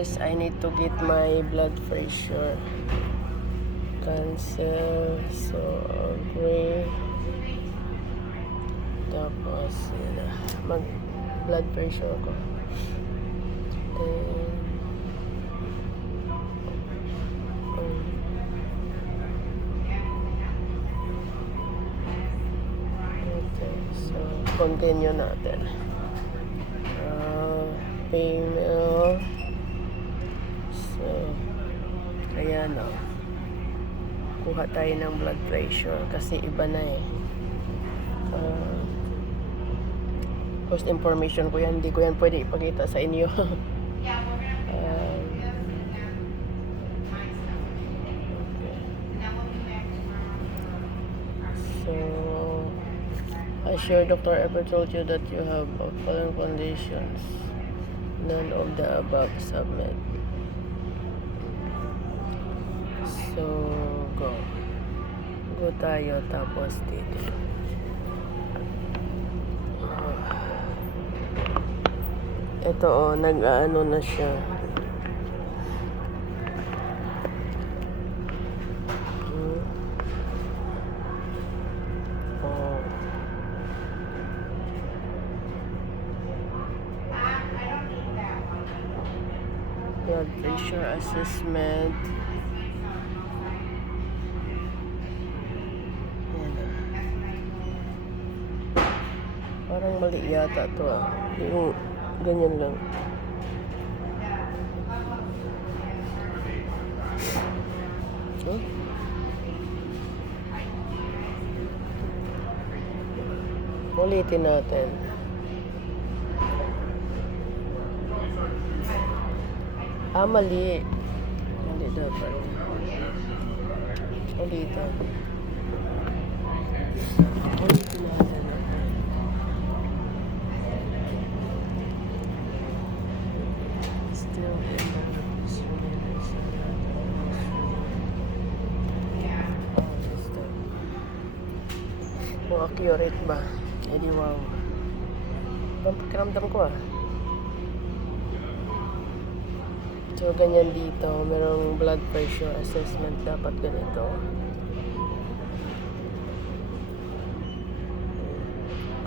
guys, I need to get my blood pressure. Cancel. So, agree. Tapos, yun na. Mag blood pressure ko. Then, okay. So, continue natin. Female. So, ayan o. Kuha tayo ng blood pressure kasi iba na eh. Post information ko yan. Hindi ko yan pwede ipakita sa inyo. So, has your doctor ever told you that you have following conditions? None of the above, submit. So, go. Go tayo, tapos dito. Ito oh, nag-ano na siya. Blood pressure assessment. Parang mali yata to ah. Yung ganyan lang. Huh? Ulitin natin. Mali. Hindi dapat. Ulitin. Ulitin natin. Still in the kung accurate ba? Eh di wow. Ang pakiramdam ko ah. So, ganyan dito. Merong blood pressure assessment. Dapat ganito.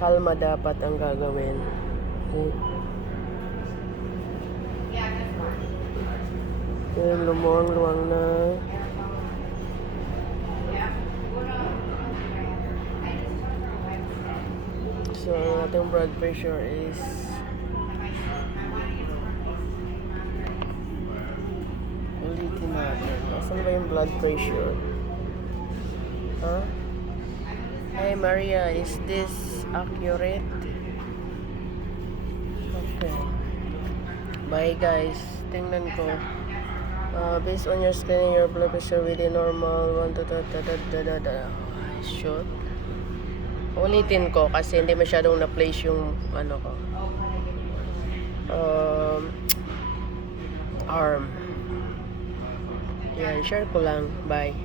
Kalma dapat ang gagawin. Yun, lumuwang-luwang na. So, ang ating blood pressure is ulitin natin. Nasaan ba yung blood pressure? Huh? Hey Maria, is this accurate? Okay. Bye guys. Tingnan ko. Based on your screening, your blood pressure within normal. Shoot. Ulitin ko kasi hindi masyadong na-place yung ano ko. Arm. Yan, share ko lang. Bye.